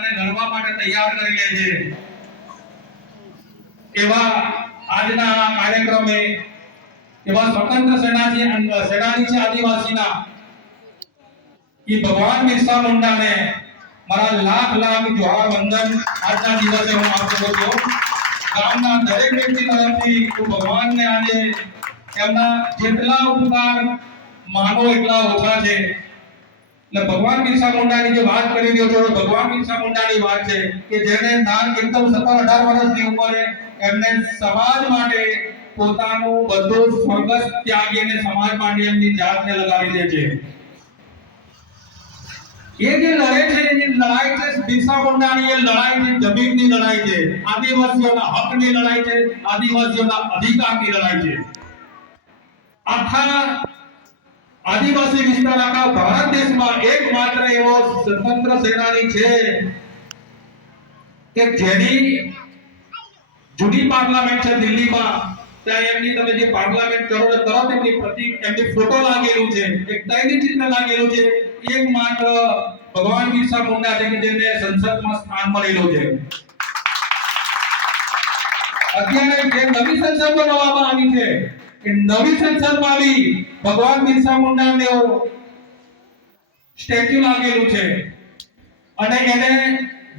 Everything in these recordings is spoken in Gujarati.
પોતાને લડવા માટે તૈયાર કરી લે છે। એવા આજના આ કાર્યક્રમે એવા સ્વતંત્ર સેનાની છે આદિવાસીના कि भगवान बिरसा मुंडा ने मारा लाख लाख जोहार वंदन આજના દિવસે હું આપતો હતો। ગામના દરેક વ્યક્તિ તરફથી હું ભગવાનને આજે એમના જેટલા ઉપકાર માનો એટલા ઓછા છે। એટલે ભગવાન બિરસા મુંડાની જે વાત કરી રહ્યો છું ભગવાન બિરસા મુંડાની વાત છે કે જેને નાન એકદમ 17-18 વર્ષની ઉંમરે એમને સમાજ માટે પોતાનું બધું સ્વર્ગસ્થ ત્યાગીને સમાજ માટે એમની જાતને લગાવી દે છે। ये जो लड़ाई है ये लड़ाई है बिरसा मुंडा की ये लड़ाई है जमीन की लड़ाई है आदिवासियों का हक की लड़ाई है आदिवासियों का अधिकार की लड़ाई है। आखा आदिवासी विस्तार आखा भारत देश में एकमात्र एवो स्वतंत्र सेनानी है कि जेनी जूनी पार्लियामेंट है दिल्ली में त्या एमनी तमे जे पार्लियामेंट करो तो तरत एमनी प्रतीक एमनी फोटो लागेलू छे एक तैनी चिन्ह लागेलू छे एकमात्र भगवान बिरसा मुंडा છે કે જેને સંસદમાં સ્થાન મળેલું છે। અત્યારે જે નવી સંસદ બનાવવામાં આવી છે એ નવી સંસદમાં આવી ભગવાન બિરસા મુંડાનો સ્ટેચ્યુ લાગેલું છે અને એને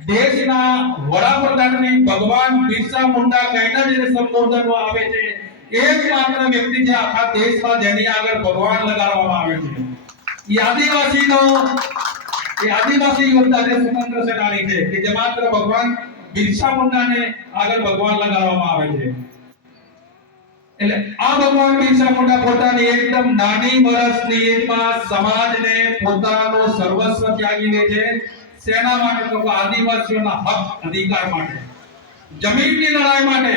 દેશના વડાપ્રધાનને ભગવાન બિરસા મુંડા કહીને જે સંબોધનમાં આવે છે એકમાત્ર વ્યક્તિ છે આખા દેશમાં જેની આગળ ભગવાન લગાડવામાં આવે છે। ये आदिवासी योद्धा છે स्वतंत्र सेनानी છે કે જે માત્ર ભગવાન બિરસા મુંડાને આગળ ભગવાન લગાડવામાં આવે છે। એટલે આ ભગવાન બિરસા મુંડા પોતાની એકદમ નાની વર્ષની એજમાં સમાજને પોતાનો સર્વસ્વ ત્યાગી દે છે સેના માટે તો આદિવાસીઓના હક અધિકાર માટે જમીનની લડાઈ માટે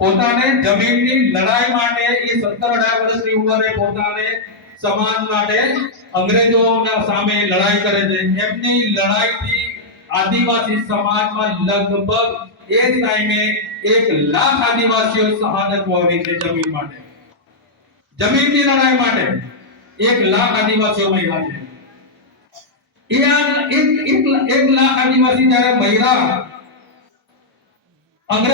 પોતાને જમીનની લડાઈ માટે એ 17-18 વર્ષની ઉંમરે પોતાને સમાજ માટે અંગ્રેજોના સામે લડાઈ કરે છે। એમની લડાઈથી આદિવાસી સમાજમાં લગભગ એ જ ટાઈમે 1 લાખ આદિવાસીઓ શહાદત વહોરી છે જમીન માટે જમીનની લડાઈ માટે 1 લાખ આદિવાસીઓ મર્યા છે। એ 1 લાખ આદિવાસી જ્યારે મર્યા અંગ્રેજ